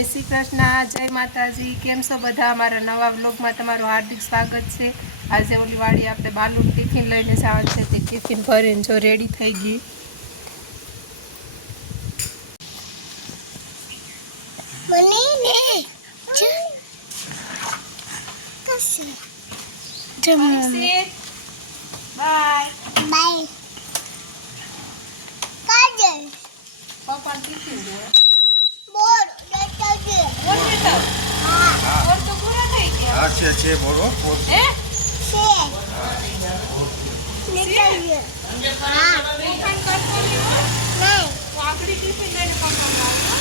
जय श्री कृष्ण, जय माताजी। केम छो बधा? अमारा नवा व्लॉग में तमारुं हार्दिक स्वागत है। आज ओली वाड़ी आपणे बालू टिफिन लईने जवानुं छे, ते टिफिन भरीने जो रेडी थई गई। बाय बाय काजल पापा टिफिन दे बोल लेटर दे और बेटा हां और तो पूरा થઈ ગયા। अच्छे बोलो હે से लेटर दे हां ટિફિન કરતો નહીં હો। नहीं તો આપણી ટિફિન લઈને પાપા આવજો।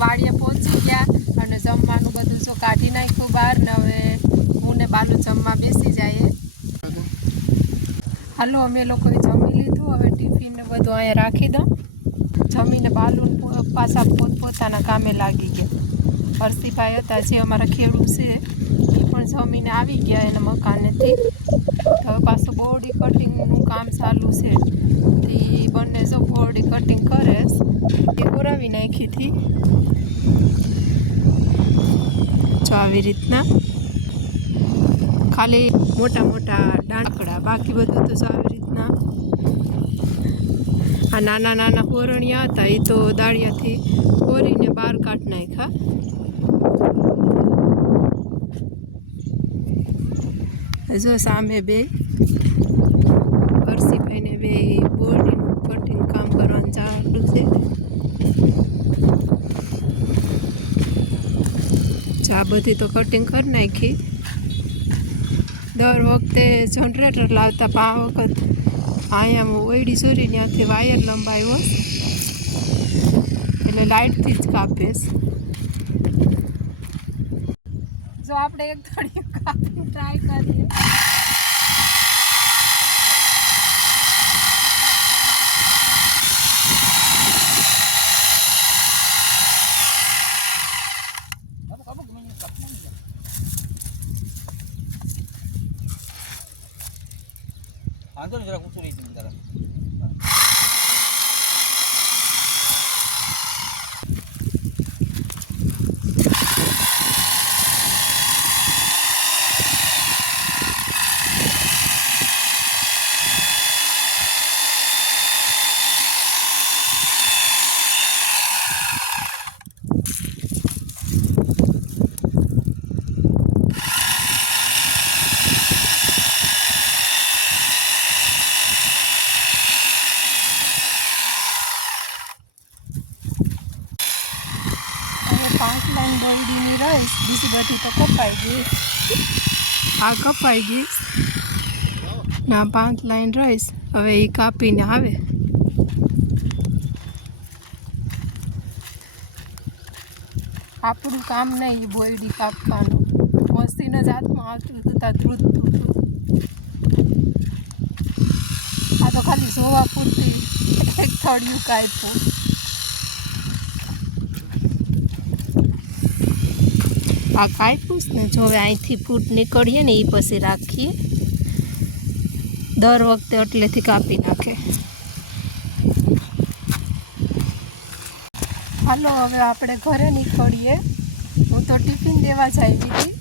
વાડીએ પહોંચી ગયા અને જમવાનું બધું જો કાઢી નાખ્યું બહાર ને હવે હું ને બાલુ જમવા બેસી જઈએ। હાલો અમે લોકોએ જમી લીધું, હવે ટિફિન ને બધું અહીંયા રાખી દઉં। જમીને બાલુ પાછા પોતપોતાના કામે લાગી ગયા। હર્ષિભાઈ હતા જે અમારા ખેડૂત છે એ પણ જમીને આવી ગયા એના મકાનેથી। હવે પાછું બોડી કટિંગનું કામ ચાલુ છે, તે બંને જો બોડી કટિંગ કરે એ કોરાવી નાખી હતી। જો આવી રીતના ખાલી મોટા મોટા ડાંકડા, બાકી બધું તો જો આવી રીતના આ નાના નાના કોરણિયા હતા એ તો દાળિયાથી કોરીને બહાર કાઢી નાખ્યા। જો સામે બે હર્ષિભાઈને બે બોડીનું કટિંગ કામ કરવાનું ચાલુ છે। આ બધી તો કટિંગ કરી નાખી। દર વખતે જનરેટર લાવતા પણ આ વખત અહીંયા ઓયડી ચોરી ત્યાંથી વાયર લંબાવ્યો એટલે લાઇટથી જ કાપીશ। જો આપણે એક થોડી કાપી ટ્રાય કરીએ। आंदोलन जरा कुछ नहीं थी जरा પાંચ લાઈન બોયડીની રહીશ, બીજી બધી તો કપાઈ ગઈ। આ કપાઈ ગઈ ના 5 લાઈન રહીશ, હવે એ કાપીને આવે। આપણું કામ નહીં એ બોયડી કાપવાનું, મશીન જ હાથમાં આવતું હતું ધ્રુજતું હતું। આ તો ખાલી જોવા પૂરતી એક થળિયું કાપ્યું। આ કાપ્યું ને જો હવે અહીંથી ફૂટ નીકળીએ ને એ પછી રાખીએ। દર વખતે એટલેથી કાપી નાખે। હાલો હવે આપણે ઘરે નીકળીએ। હું તો ટિફિન દેવા જ આવી હતી,